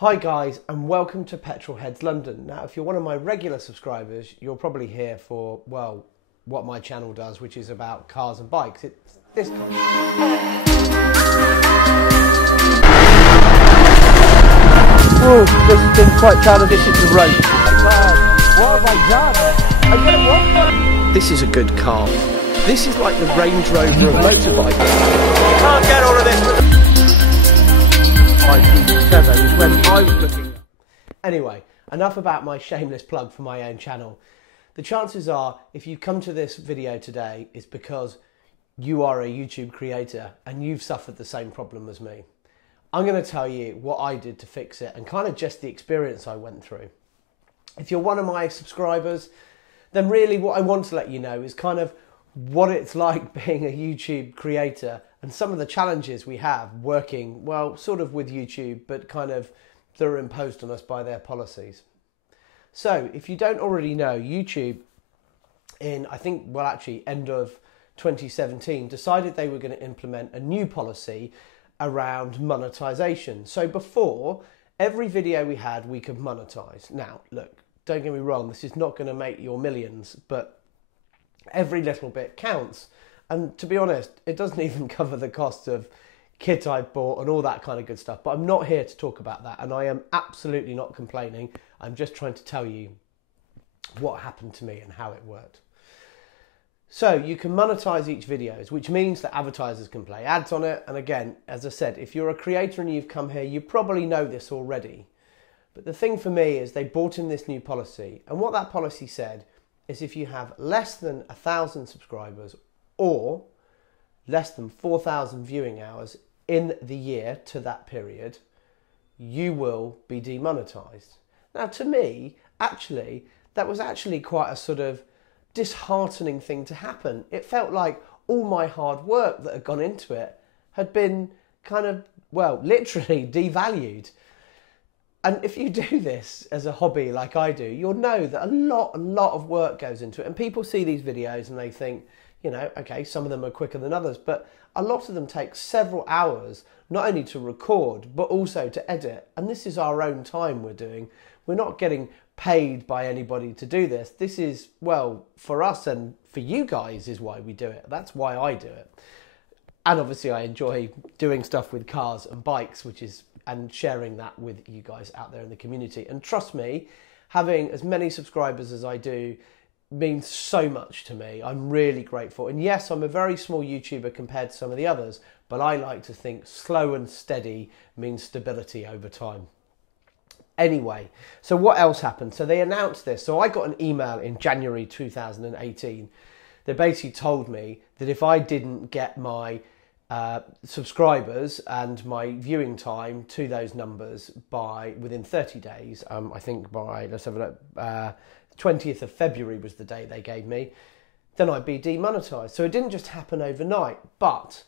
Hi guys, and welcome to Petrolheads London. Now, if you're one of my regular subscribers, you're probably here for, well, what my channel does, which is about cars and bikes. It's this kind. Oh, this has been quite childish. This is the road. Oh God, what have I done? I'm gonna walk. This is a good car. This is like the Range Rover of motorbikes. You can't get all of this. Is when I was looking. Anyway, enough about my shameless plug for my own channel. The chances are, if you come to this video today, it's because you are a YouTube creator and you've suffered the same problem as me. I'm going to tell you what I did to fix it and kind of just the experience I went through. If you're one of my subscribers, then really what I want to let you know is kind of what it's like being a YouTube creator and some of the challenges we have working, well, sort of with YouTube, but kind of they're imposed on us by their policies. So if you don't already know, YouTube in, I think, well, actually end of 2017, decided they were going to implement a new policy around monetization. So before, every video we had, we could monetize. Now, look, don't get me wrong, this is not going to make your millions, but every little bit counts. And to be honest, it doesn't even cover the cost of kit I've bought and all that kind of good stuff. But I'm not here to talk about that. And I am absolutely not complaining. I'm just trying to tell you what happened to me and how it worked. So you can monetize each video, which means that advertisers can play ads on it. And again, as I said, if you're a creator and you've come here, you probably know this already. But the thing for me is they brought in this new policy. And what that policy said is if you have less than 1,000 subscribers or less than 4,000 viewing hours in the year to that period, you will be demonetized. Now, to me, actually, that was actually quite a sort of disheartening thing to happen. It felt like all my hard work that had gone into it had been kind of, well, literally devalued. And if you do this as a hobby like I do, you'll know that a lot of work goes into it. And people see these videos and they think, you know, okay, some of them are quicker than others, but a lot of them take several hours, not only to record, but also to edit. And this is our own time we're doing. We're not getting paid by anybody to do this. This is, well, for us and for you guys is why we do it. That's why I do it. And obviously I enjoy doing stuff with cars and bikes, and sharing that with you guys out there in the community. And trust me, having as many subscribers as I do means so much to me. I'm really grateful. And yes, I'm a very small YouTuber compared to some of the others, but I like to think slow and steady means stability over time. Anyway, so what else happened? So they announced this. So I got an email in January 2018 that basically told me that if I didn't get my subscribers and my viewing time to those numbers within 30 days, I think by, let's have a look, 20th of February was the day they gave me, then I'd be demonetized. So it didn't just happen overnight, but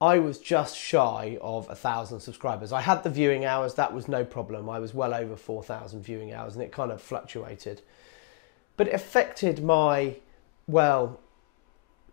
I was just shy of 1,000 subscribers. I had the viewing hours, that was no problem. I was well over 4,000 viewing hours and it kind of fluctuated. But it affected my, well,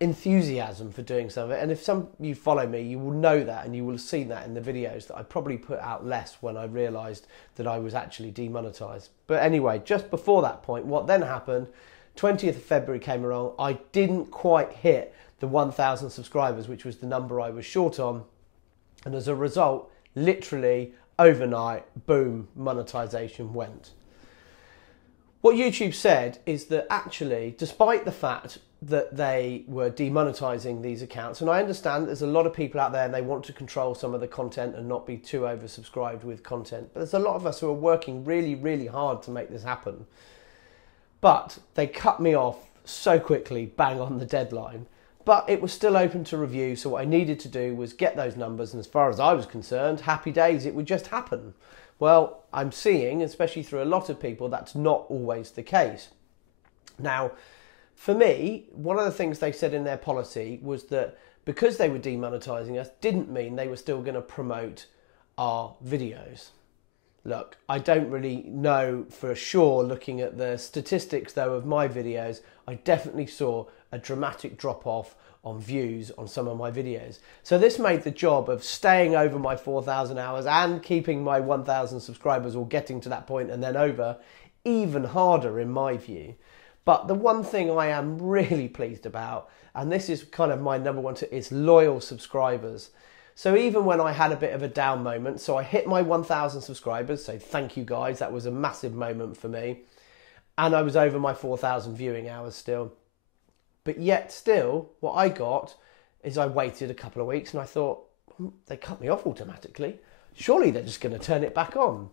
enthusiasm for doing something. And if some of you follow me, you will know that, and you will have seen that in the videos that I probably put out less when I realised that I was actually demonetized. But anyway, just before that point, what then happened, 20th of February came around, I didn't quite hit the 1,000 subscribers, which was the number I was short on. And as a result, literally overnight, boom, monetization went. What YouTube said is that actually, despite the fact that they were demonetizing these accounts, and I understand there's a lot of people out there and they want to control some of the content and not be too oversubscribed with content, but there's a lot of us who are working really hard to make this happen. But they cut me off so quickly, bang on the deadline, but it was still open to review. So what I needed to do was get those numbers, and as far as I was concerned, happy days, it would just happen. Well, I'm seeing, especially through a lot of people, that's not always the case. Now, for me, one of the things they said in their policy was that because they were demonetizing us didn't mean they were still going to promote our videos. Look, I don't really know for sure, looking at the statistics though of my videos, I definitely saw a dramatic drop off on views on some of my videos. So this made the job of staying over my 4,000 hours and keeping my 1,000 subscribers, or getting to that point and then over, even harder in my view. But the one thing I am really pleased about, and this is kind of my number one tip, is loyal subscribers. So even when I had a bit of a down moment, so I hit my 1,000 subscribers, so thank you guys, that was a massive moment for me. And I was over my 4,000 viewing hours still. But yet still, what I got is I waited a couple of weeks and I thought, they cut me off automatically. Surely they're just going to turn it back on.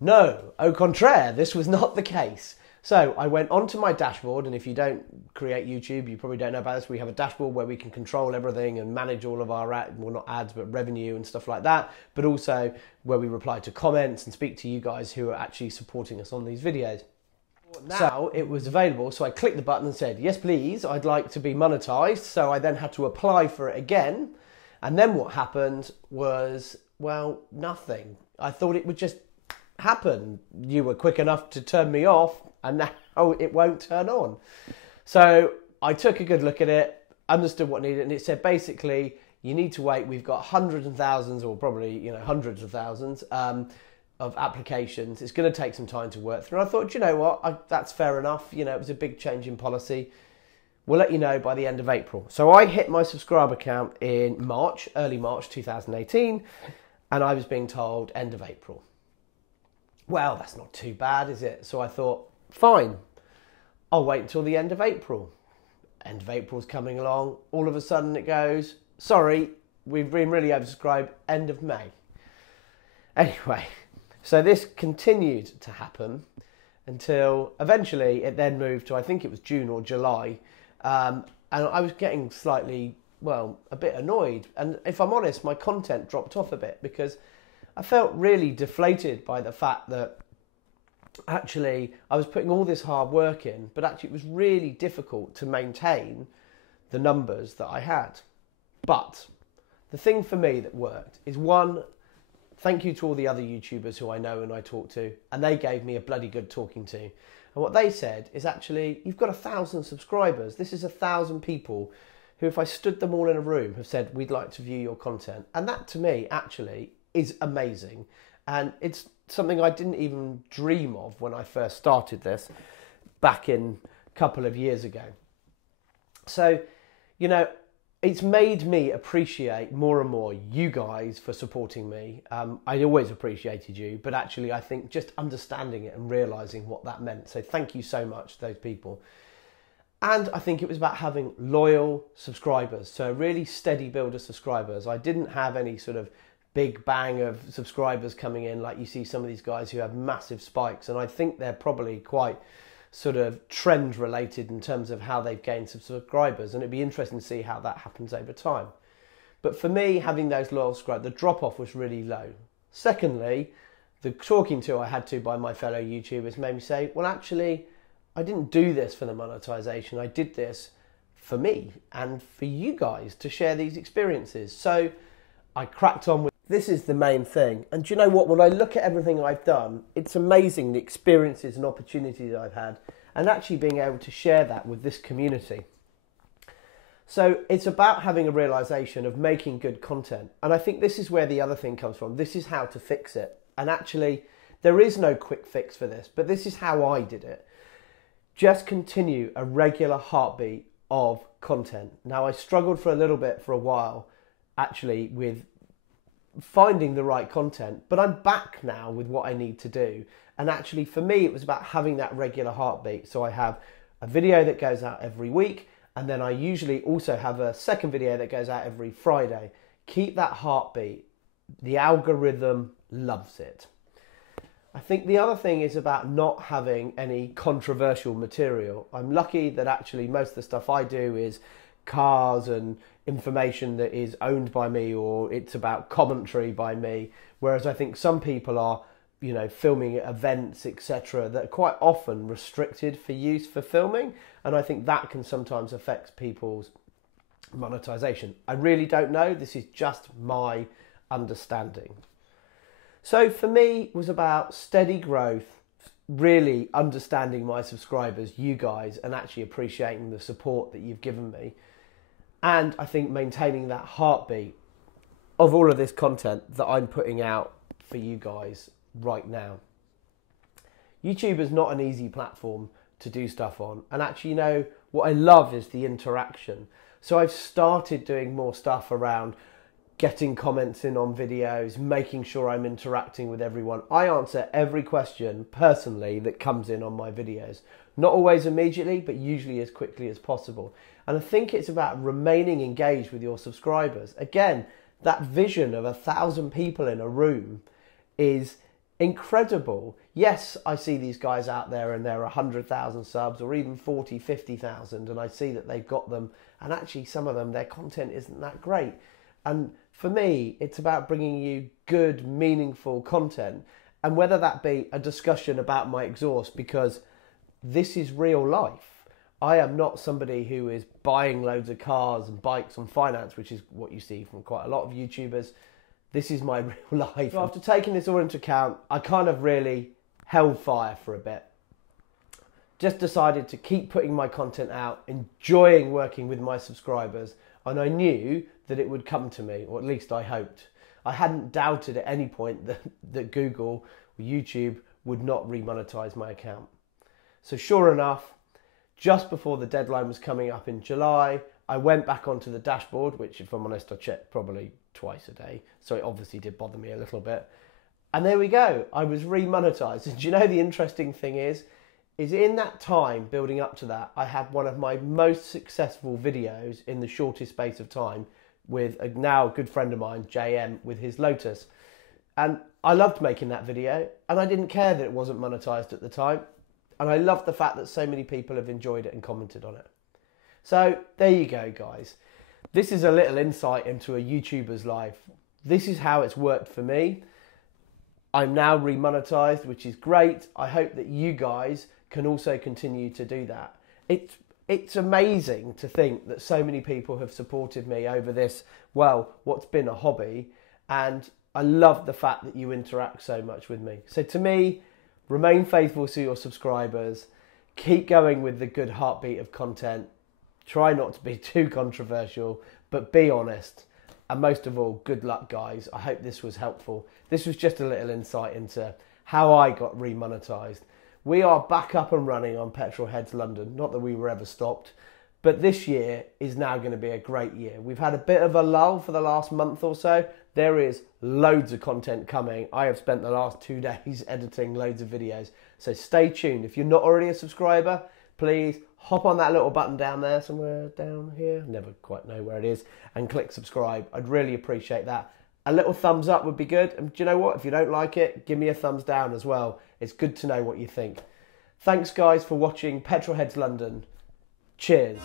No, au contraire, this was not the case. So I went onto my dashboard, and if you don't create YouTube, you probably don't know about this. We have a dashboard where we can control everything and manage all of our, well, not ads, but revenue and stuff like that. But also where we reply to comments and speak to you guys who are actually supporting us on these videos. Now it was available, so I clicked the button and said, yes, please, I'd like to be monetized. So I then had to apply for it again. And then what happened was, well, nothing. I thought it would just happen. You were quick enough to turn me off, and now it won't turn on. So I took a good look at it, understood what needed, and it said basically you need to wait. We've got hundreds of thousands, or probably hundreds of thousands of applications. It's going to take some time to work through. And I thought, you know what, that's fair enough. It was a big change in policy. We'll let you know by the end of April. So I hit my subscriber count in March, early March 2018, and I was being told end of April. Well, that's not too bad, is it? So I thought, fine, I'll wait until the end of April. End of April's coming along. All of a sudden it goes, sorry, we've been really oversubscribed, end of May. Anyway, so this continued to happen until eventually it then moved to, I think it was June or July. And I was getting slightly, well, a bit annoyed. And if I'm honest, my content dropped off a bit because I felt really deflated by the fact that actually I was putting all this hard work in, but actually it was really difficult to maintain the numbers that I had. But the thing for me that worked is, one, thank you to all the other YouTubers who I know and I talk to, and they gave me a bloody good talking to. And what they said is, actually, you've got 1,000 subscribers. This is 1,000 people who, if I stood them all in a room, have said, we'd like to view your content. And that to me actually is amazing. And it's something I didn't even dream of when I first started this back in a couple of years ago. So, it's made me appreciate more and more you guys for supporting me. I always appreciated you, but actually I think just understanding it and realising what that meant. So thank you so much to those people. And I think it was about having loyal subscribers. So a really steady build of subscribers. I didn't have any sort of big bang of subscribers coming in like you see some of these guys who have massive spikes. And I think they're probably quite sort of trend related in terms of how they've gained subscribers, and it'd be interesting to see how that happens over time. But for me, having those loyal subscribers, the drop off was really low. Secondly, the talking to I had to by my fellow YouTubers made me say, well, actually, I didn't do this for the monetization. I did this for me and for you guys to share these experiences. So I cracked on with this is the main thing. And do you know what? When I look at everything I've done, it's amazing the experiences and opportunities I've had, and actually being able to share that with this community. So it's about having a realization of making good content. And I think this is where the other thing comes from. This is how to fix it. And actually, there is no quick fix for this, but this is how I did it. Just continue a regular heartbeat of content. Now, I struggled for a little bit for a while, actually, with finding the right content, but I'm back now with what I need to do. And actually for me it was about having that regular heartbeat. So I have a video that goes out every week, and then I usually also have a second video that goes out every Friday. Keep that heartbeat. The algorithm loves it. I think the other thing is about not having any controversial material. I'm lucky that actually most of the stuff I do is cars and information that is owned by me, or it's about commentary by me, whereas I think some people are, filming events, etc., that are quite often restricted for use for filming, and I think that can sometimes affect people's monetization. I really don't know. This is just my understanding. So for me, it was about steady growth, really understanding my subscribers, you guys, and actually appreciating the support that you've given me. And I think maintaining that heartbeat of all of this content that I'm putting out for you guys right now. YouTube is not an easy platform to do stuff on. And actually, you know, what I love is the interaction. So I've started doing more stuff around getting comments in on videos, making sure I'm interacting with everyone. I answer every question personally that comes in on my videos. Not always immediately, but usually as quickly as possible. And I think it's about remaining engaged with your subscribers. Again, that vision of 1,000 people in a room is incredible. Yes, I see these guys out there and they're 100,000 subs or even 40, 50,000, and I see that they've got them, and actually some of them, their content isn't that great. And for me, it's about bringing you good, meaningful content, and whether that be a discussion about my exhaust, because this is real life. I am not somebody who is buying loads of cars and bikes on finance, which is what you see from quite a lot of YouTubers. This is my real life. So after taking this all into account, I kind of really held fire for a bit. Just decided to keep putting my content out, enjoying working with my subscribers, and I knew that it would come to me, or at least I hoped. I hadn't doubted at any point that Google or YouTube would not remonetize my account. So sure enough, just before the deadline was coming up in July, I went back onto the dashboard, which if I'm honest, I checked probably twice a day. So it obviously did bother me a little bit. And there we go, I was remonetized. And do you know the interesting thing is in that time building up to that, I had one of my most successful videos in the shortest space of time with a now good friend of mine, JM, with his Lotus. And I loved making that video, and I didn't care that it wasn't monetized at the time. And I love the fact that so many people have enjoyed it and commented on it. So there you go, guys. This is a little insight into a YouTuber's life. This is how it's worked for me. I'm now remonetized, which is great. I hope that you guys can also continue to do that. It's amazing to think that so many people have supported me over this, well, what's been a hobby. And I love the fact that you interact so much with me. So to me, remain faithful to your subscribers. Keep going with the good heartbeat of content. Try not to be too controversial, but be honest. And most of all, good luck, guys. I hope this was helpful. This was just a little insight into how I got remonetized. We are back up and running on Petrolheads London. Not that we were ever stopped, but this year is now going to be a great year. We've had a bit of a lull for the last month or so. There is loads of content coming. I have spent the last 2 days editing loads of videos. So stay tuned. If you're not already a subscriber, please hop on that little button down there, somewhere down here. Never quite know where it is. And click subscribe. I'd really appreciate that. A little thumbs up would be good. And do you know what? If you don't like it, give me a thumbs down as well. It's good to know what you think. Thanks, guys, for watching Petrolheads London. Cheers.